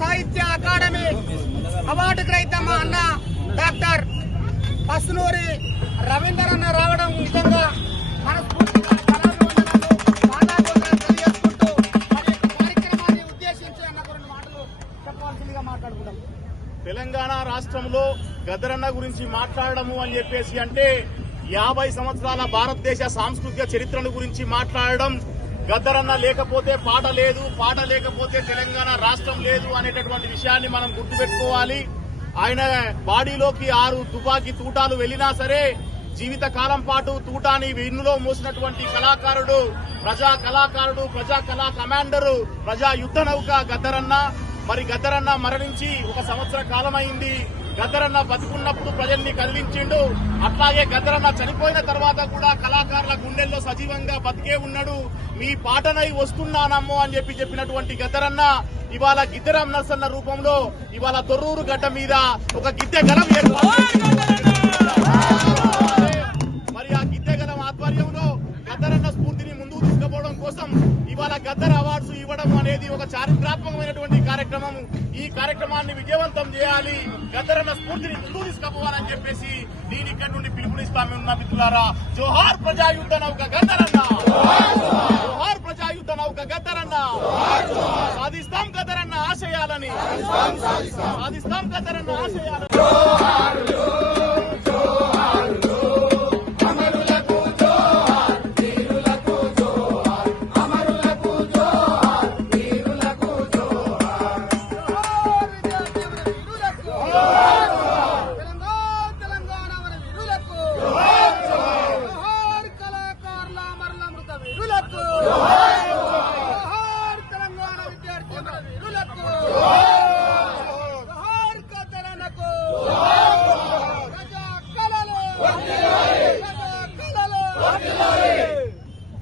సాహిత్య academy award గ్రహీత మా అన్న డాక్టర్ పసునూరి రవీందర్ అన్న రావడం నిజంగా మనస్ఫూర్తిగా తెలియజేసుకుంటూ మరి కార్యక్రమాన్ని ఉద్దేశించి అన్న కొన్ని మాటలు చెప్పవలసిందిగా మాట్లాడుకుంటాం. తెలంగాణ రాష్ట్రంలో గద్దరన్న గురించి మాట్లాడము అని చెప్పేసి అంటే 50 సంవత్సరాల భారతదేశ సాంస్కృతిక చరిత్రను గురించి మాట్లాడడం, గద్దరన్న లేకపోతే పాట లేదు, పాట లేకపోతే తెలంగాణ రాష్ట్రం లేదు అనేటటువంటి విషయాన్ని మనం గుర్తుపెట్టుకోవాలి. ఆయన బాడీలోకి 6 తుపాకీ తూటాలు వెళ్లినా సరే జీవిత కాలం పాటు తూటాని వెన్నులో మోసినటువంటి కళాకారుడు, ప్రజా కళాకారుడు, ప్రజా కళా కమాండరు, ప్రజా యుద్ధ నౌక గద్దరన్న. మరి గద్దరన్న మరణించి 1 సంవత్సర కాలమైంది. గద్దరన్న బతుకున్నప్పుడు ప్రజల్ని కదిలించిండు. అట్లాగే గద్దరన్న చనిపోయిన తర్వాత కూడా కళాకారుల గుండెల్లో సజీవంగా బతికే ఉన్నాడు. మీ పాటనై వస్తున్నానమ్మో అని చెప్పినటువంటి గద్దరన్న ఇవాళ గిద్దెరం నర్సన్న రూపంలో ఇవాళ తొర్రూరు గడ్డ మీద ఒక గిద్దె గలం మరి ఆ గిద్దె గలం ఆధ్వర్యంలో గద్దరన్న స్ఫూర్తిని ముందుకు తీసుకుపోవడం కోసం ఇవాళ గద్దర్ అవార్డ్స్ ఇవ్వడం అనేది ఒక చారిత్రాత్మకమైనటువంటి కార్యక్రమం. ఈ కార్యక్రమాన్ని విజయవంతం చేయాలి, గద్దరన్న స్ఫూర్తిని ముందుకు తీసుకుపోవాలని చెప్పేసి నేను ఇక్కడ నుండి పిలుపునిస్తామన్న మిత్రులారా. జోహార్ ప్రజాయుద్ధ నౌక గద్దరన్న, జోహార్ ప్రజాయుద్ధ నౌక గద్దరన్న. సాధిస్తాం గద్దరన్న ఆశయాలని, సాధిస్తాం గద్దరన్న ఆశయాలని.